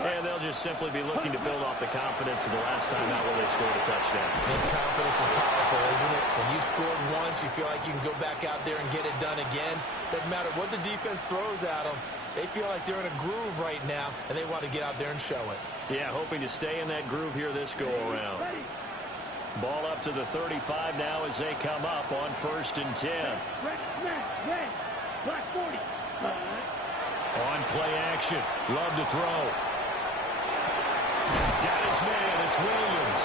And they'll just simply be looking to build off the confidence of the last time out where they scored a touchdown. And confidence is powerful, isn't it? When you've scored once, you feel like you can go back out there and get it done again. Doesn't matter what the defense throws at them. They feel like they're in a groove right now, and they want to get out there and show it. Yeah, hoping to stay in that groove here this go-around. Ball up to the 35 now as they come up on 1st and 10. Black 40. On play action. Love to throw. Got his man. It's Williams.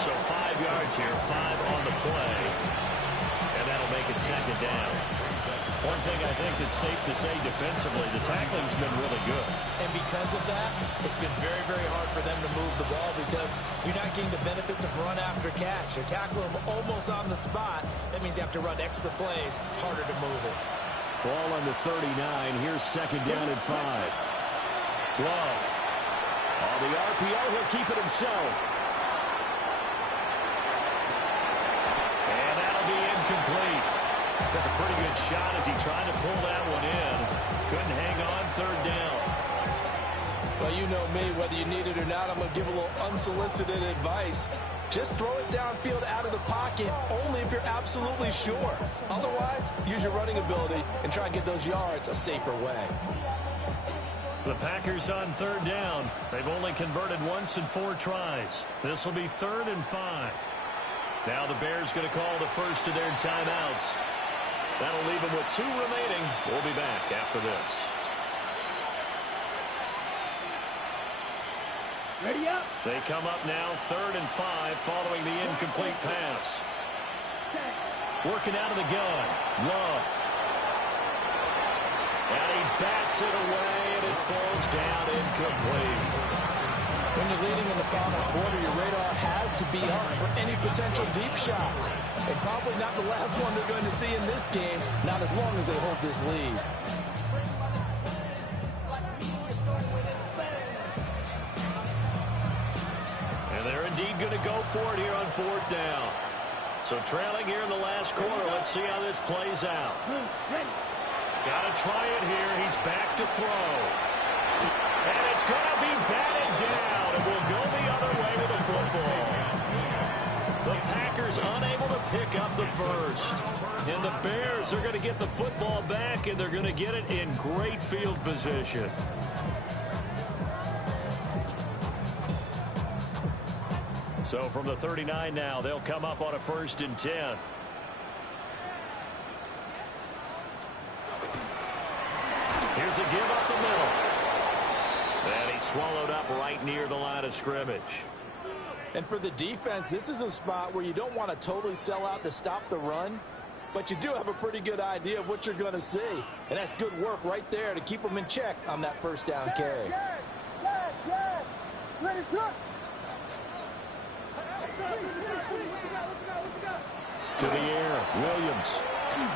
So 5 yards here. 5 on the play. And that'll make it 2nd down. One thing I think that's safe to say defensively, the tackling's been really good. And because of that, it's been very, very hard for them to move the ball because you're not getting the benefits of run after catch. You're tackling them almost on the spot. That means you have to run extra plays, harder to move it. Ball on the 39. Here's 2nd down and 5. Love. On the RPO, he'll keep it himself. And that'll be incomplete. Took a pretty good shot as he tried to pull that one in. Couldn't hang on 3rd down. Well, you know me, whether you need it or not, I'm going to give a little unsolicited advice. Just throw it downfield out of the pocket only if you're absolutely sure. Otherwise, use your running ability and try and get those yards a safer way. The Packers on 3rd down. They've only converted once in 4 tries. This will be 3rd and 5. Now the Bears going to call the first of their timeouts. That'll leave them with 2 remaining. We'll be back after this. Ready up. They come up now 3rd and 5 following the incomplete pass. Working out of the gun. Love. And he bats it away, and it falls down incomplete. When you're leading in the final quarter, your radar has to be up for any potential deep shots. And probably not the last one they're going to see in this game, not as long as they hold this lead. And they're indeed going to go for it here on 4th down. So trailing here in the last quarter, let's see how this plays out. Got to try it here. He's back to throw. And it's going to be batted down. It will go the other way with the football. The Packers unable to pick up the first. And the Bears are going to get the football back, and they're going to get it in great field position. So from the 39 now, they'll come up on a 1st and 10. Here's a give up the middle. And he's swallowed up right near the line of scrimmage. And for the defense, this is a spot where you don't want to totally sell out to stop the run, but you do have a pretty good idea of what you're going to see. And that's good work right there to keep them in check on that 1st down carry. To the air, Williams.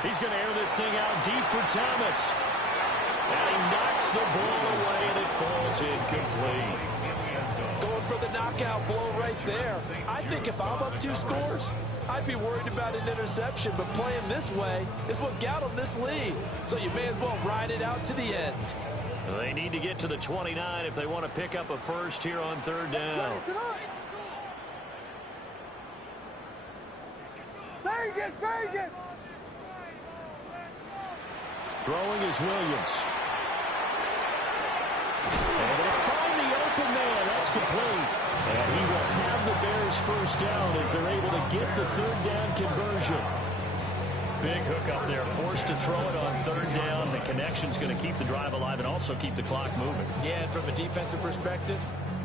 He's going to air this thing out deep for Thomas. And he knocks the ball away, and it falls incomplete. Going for the knockout blow right there. I think if I'm up 2 scores, I'd be worried about an interception, but playing this way is what got them this lead. So you may as well ride it out to the end. They need to get to the 29 if they want to pick up a first here on 3rd down. Vegas! Throwing is Williams. Able to find the open man. That's complete. And he will have the Bears 1st down as they're able to get the 3rd down conversion. Big hook up there. Forced to throw it on 3rd down. The connection's going to keep the drive alive and also keep the clock moving. Yeah, and from a defensive perspective,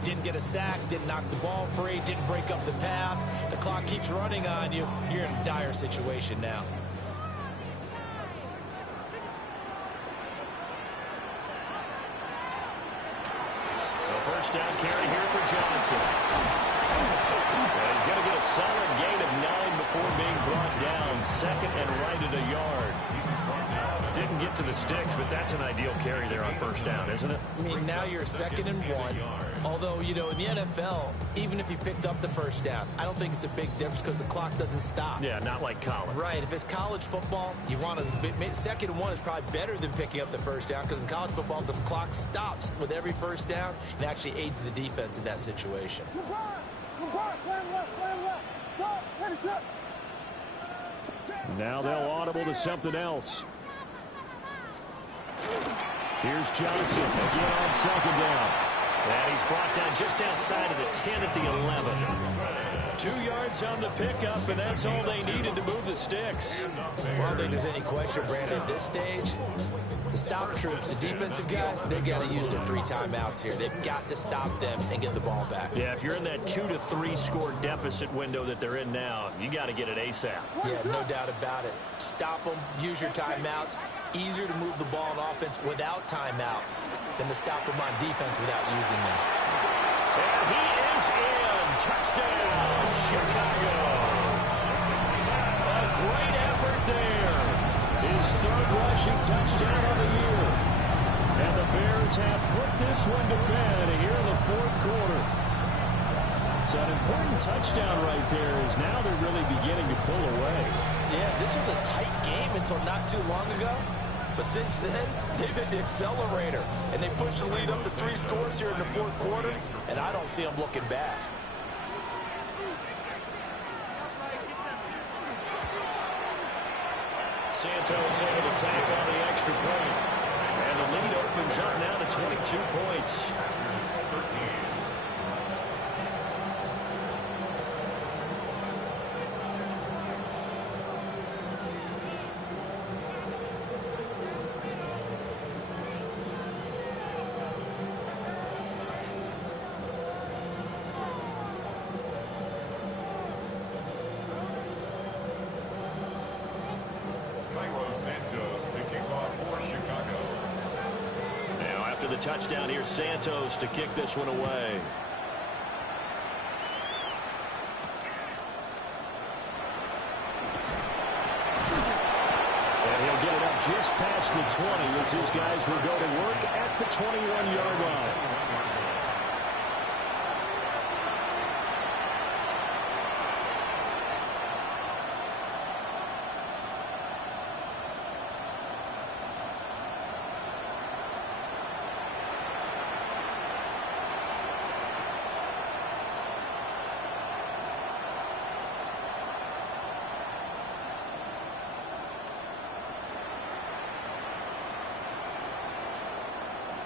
didn't get a sack, didn't knock the ball free, didn't break up the pass. The clock keeps running on you. You're in a dire situation now. The 1st down carry here for Johnson. And he's going to get a solid gain of 9 before being brought down. 2nd and right at a yard. Didn't get to the sticks, but that's an ideal carry there on 1st down, isn't it? I mean, now you're 2nd and 1. Although, you know, in the NFL, even if you picked up the 1st down, I don't think it's a big difference because the clock doesn't stop. Yeah, not like college. Right. If it's college football, you want to 2nd and 1 is probably better than picking up the 1st down because in college football, the clock stops with every 1st down and actually aids the defense in that situation. Now they'll audible to something else. Here's Johnson again on 2nd down. And he's brought down just outside of the 10 at the 11. 2 yards on the pickup, and that's all they needed to move the sticks. Well, I don't think there's any question, Brandon, at this stage. The stop troops, the defensive guys, they got to use their 3 timeouts here. They've got to stop them and get the ball back. Yeah, if you're in that 2 to 3 score deficit window that they're in now, you got to get it ASAP. Yeah, no doubt about it. Stop them, use your timeouts. Easier to move the ball on offense without timeouts than to stop them on defense without using them. And he is in. Touchdown, Chicago. A great effort there. His 3rd rushing touchdown of the year. And the Bears have put this one to bed here in the 4th quarter. It's an important touchdown right there as now they're really beginning to pull away. Yeah, this was a tight game until not too long ago. But since then, they've hit the accelerator. And they pushed the lead up to 3 scores here in the 4th quarter. And I don't see them looking back. Santos able to tack on the extra point. And the lead opens up now to 22 points. Cairo Santos to kick off for Chicago. the touchdown. Here's Santos to kick this one away. And he'll get it up just past the 20 as his guys will go to work at the 21-yard line.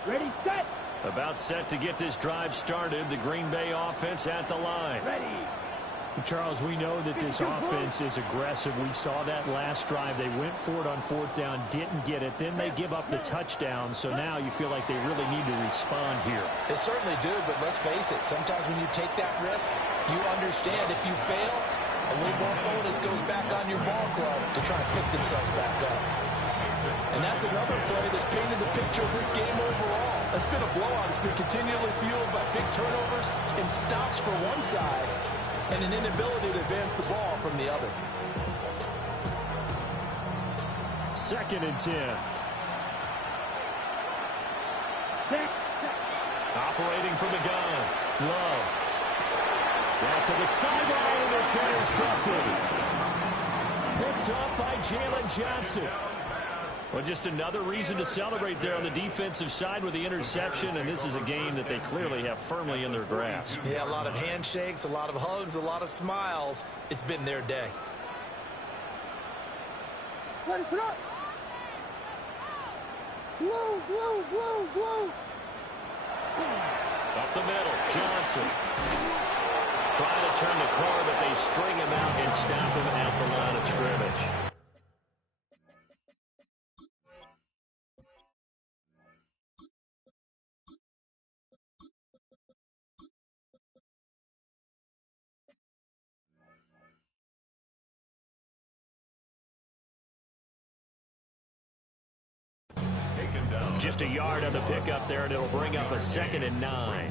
Ready, set. About set to get this drive started. The Green Bay offense at the line. Ready. Charles, we know that this offense is aggressive. We saw that last drive. They went for it on fourth down, didn't get it. Then they give up the touchdown. So now you feel like they really need to respond here. They certainly do, but let's face it. Sometimes when you take that risk, you understand if you fail, a little more onus goes back on your ball club to try and pick themselves back up. And that's another play that's painted the picture of this game overall. It's been a blowout. It's been continually fueled by big turnovers and stops for one side and an inability to advance the ball from the other. 2nd and 10. Operating from the gun. Love. Back to the sideline, and it's intercepted. Picked up by Jalen Johnson. Well, just another reason to celebrate there on the defensive side with the interception, and this is a game that they clearly have firmly in their grasp. Yeah, a lot of handshakes, a lot of hugs, a lot of smiles. It's been their day. Ready, set. Whoa, whoa, whoa, whoa. Up the middle, Johnson. Trying to turn the corner, but they string him out and stop him at the line of scrimmage. Just a yard on the pickup there, and it'll bring up a 2nd and 9.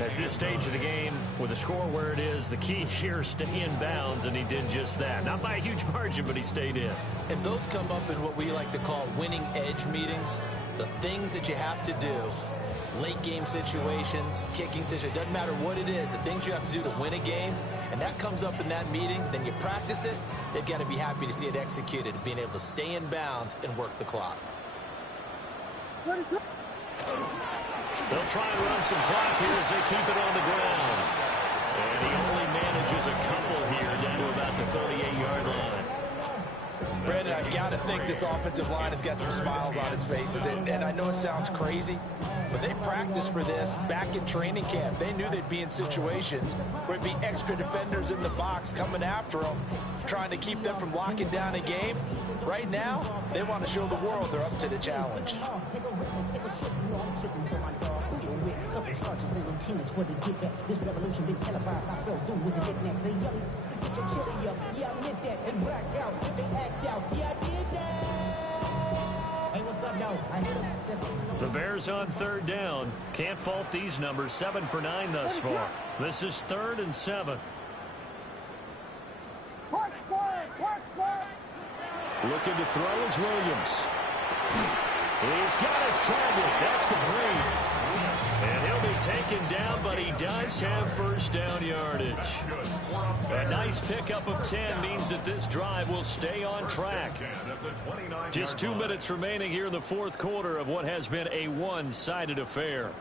At this stage of the game, with the score where it is, the key here is stay in bounds, and he did just that. Not by a huge margin, but he stayed in. And those come up in what we like to call winning edge meetings. The things that you have to do, late game situations, kicking situations, doesn't matter what it is, the things you have to do to win a game, and that comes up in that meeting, then you practice it, they've got to be happy to see it executed, being able to stay in bounds and work the clock. They'll try and run some clock here as they keep it on the ground. And he only manages a couple here down to about the 38-yard line. Brandon, I've got to think this offensive line has got some smiles on its faces. And I know it sounds crazy, but they practiced for this back in training camp. They knew they'd be in situations where it'd be extra defenders in the box coming after them, trying to keep them from locking down a game. Right now, they want to show the world they're up to the challenge. The Bears on 3rd down. Can't fault these numbers. 7 for 9 thus far. This is 3rd and 7. Looking to throw is Williams. He's got his target. That's complete. And he'll be taken down, but he does have first down yardage. A nice pickup of 10 means that this drive will stay on track. Just 2 minutes remaining here in the 4th quarter of what has been a one-sided affair.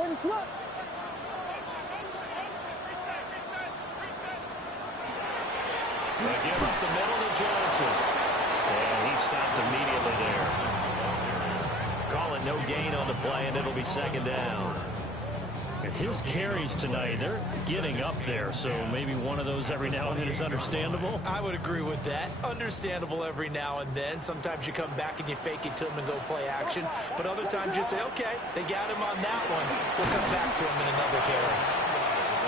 Ready, set. They give up the middle to Johnson. And he stopped immediately there. Call it no gain on the play, and it'll be 2nd down. And his carries tonight, they're getting up there, so maybe one of those every now and then is understandable. I would agree with that. Understandable every now and then. Sometimes you come back and you fake it to him and go play action. But other times you say, okay, they got him on that one. We'll come back to him in another carry.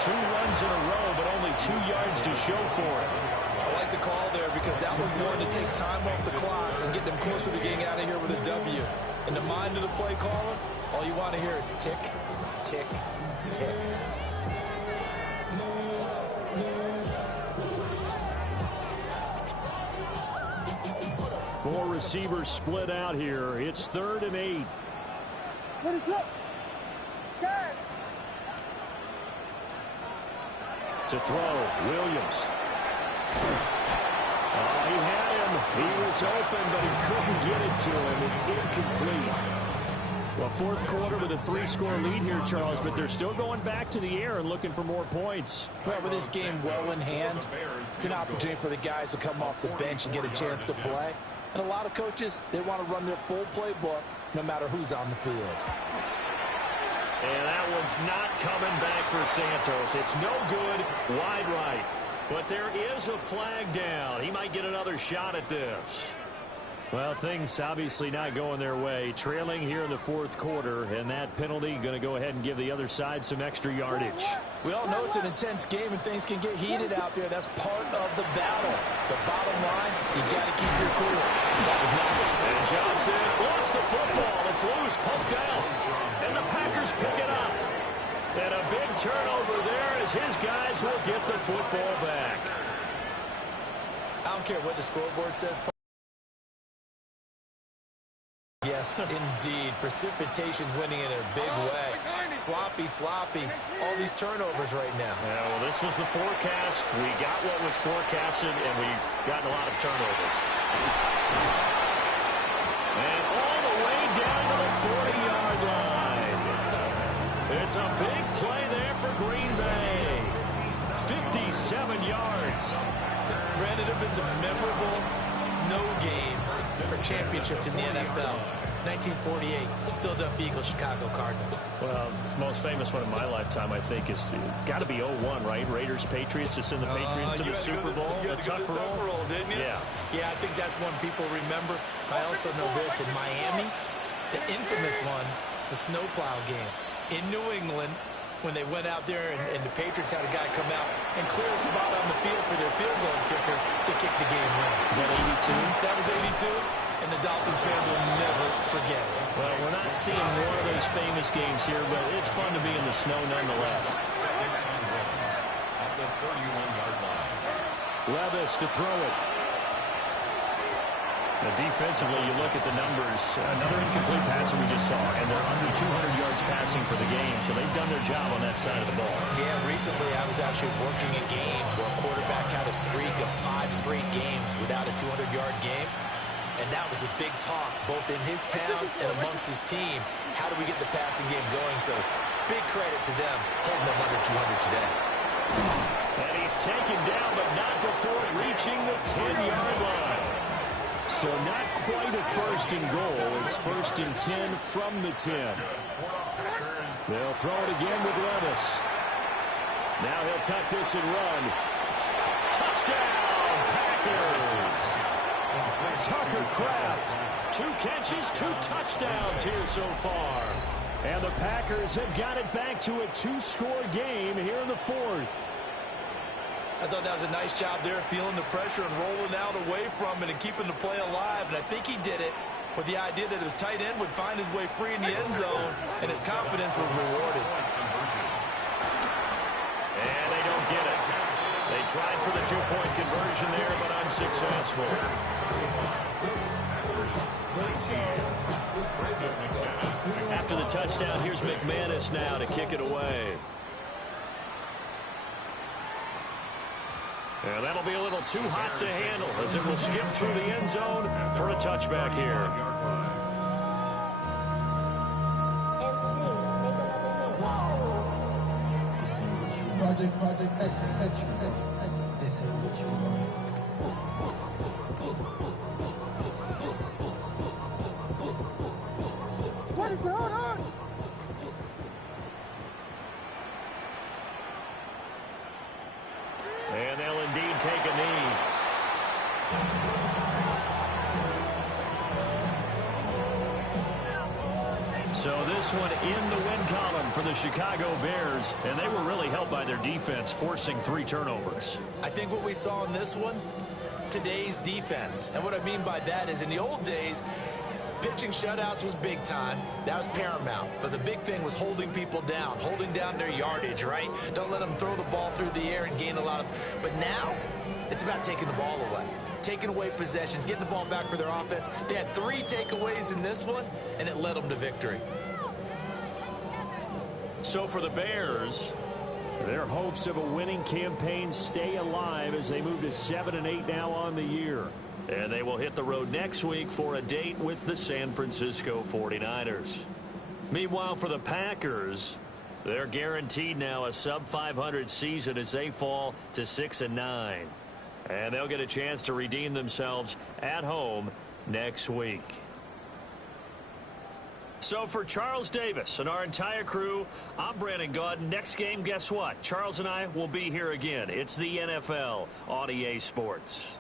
2 runs in a row, but only 2 yards to show for it. I like the call there because that was more to take time off the clock and get them closer to getting out of here with a W. In the mind of the play caller, all you want to hear is tick, tick, tick. Four receivers split out here. It's 3rd and 8. What is up? Dad! To throw, Williams. He had him. He was open, but he couldn't get it to him. It's incomplete. Well, 4th quarter with a 3-score lead here, Charles, but they're still going back to the air and looking for more points. Well, with this game well in hand, it's an opportunity for the guys to come off the bench and get a chance to play. And a lot of coaches, they want to run their full playbook no matter who's on the field. And that one's not coming back for Santos. It's no good, wide right. But there is a flag down. He might get another shot at this. Well, things obviously not going their way. Trailing here in the 4th quarter, and that penalty going to go ahead and give the other side some extra yardage. We all know it's an intense game and things can get heated out there. That's part of the battle. The bottom line, you got to keep your cool. That was not good. And Johnson lost the football. It's loose, poked out. And the Packers pick it up. And a big turnover there as his guys will get the football back. I don't care what the scoreboard says. Yes, indeed. Precipitation's winning in a big way. Sloppy, sloppy. All these turnovers right now. Yeah, well, this was the forecast. We got what was forecasted, and we've gotten a lot of turnovers. And all the way down to the 40-yard line. It's a big play there for Green Bay. 57 yards. Granted, there have been some memorable snow games for championships in the NFL. 1948, Philadelphia Eagles, Chicago Cardinals. Well, the most famous one in my lifetime, I think, is got to be 01, right? Raiders, Patriots, to send the Patriots to the Super Bowl. You had to go to the Tucker Roll, didn't you? Yeah. Yeah, I think that's one people remember. I also know this. In Miami, the infamous one, the snowplow game. In New England, when they went out there and the Patriots had a guy come out and clear a spot on the field for their field goal kicker to kick the game win. Is that 82? That was 82, and the Dolphins fans will never forget it. Well, we're not seeing one of those famous games here, but it's fun to be in the snow nonetheless. At the 31-yard line. Levis to throw it. Now, defensively, you look at the numbers. Another incomplete passer we just saw, and they're under 200 yards passing for the game, so they've done their job on that side of the ball. Yeah, recently I was actually working a game where a quarterback had a streak of 5 straight games without a 200-yard game, and that was a big talk, both in his town and amongst his team. How do we get the passing game going? So big credit to them holding them under 200 today. And he's taken down, but not before reaching the 10-yard line. So not quite a 1st and goal. It's 1st and 10 from the 10. They'll throw it again with Levis. Now he'll tuck this and run. Touchdown, Packers! Tucker Kraft, 2 catches, 2 touchdowns here so far. And the Packers have got it back to a 2-score game here in the 4th. I thought that was a nice job there, feeling the pressure and rolling out away from it and keeping the play alive. And I think he did it with the idea that his tight end would find his way free in the end zone, and his confidence was rewarded. And they don't get it. They tried for the 2-point conversion there, but unsuccessful. After the touchdown, here's McManus now to kick it away. And that'll be a little too hot to handle as it will skip through the end zone for a touchback here. Project X. This ain't what you want. What is going on? So this one in the win column for the Chicago Bears, and they were really helped by their defense, forcing 3 turnovers. I think what we saw in this one, today's defense. And what I mean by that is in the old days, pitching shutouts was big time. That was paramount. But the big thing was holding people down, holding down their yardage, right? Don't let them throw the ball through the air and gain a lot of... But now, it's about taking the ball away. Taking away possessions, getting the ball back for their offense. They had 3 takeaways in this one, and it led them to victory. So for the Bears, their hopes of a winning campaign stay alive as they move to 7-8 now on the year. And they will hit the road next week for a date with the San Francisco 49ers. Meanwhile, for the Packers, they're guaranteed now a sub-500 season as they fall to 6-9. And they'll get a chance to redeem themselves at home next week. So for Charles Davis and our entire crew, I'm Brandon Gaudin. Next game, guess what? Charles and I will be here again. It's the NFL on EA Sports.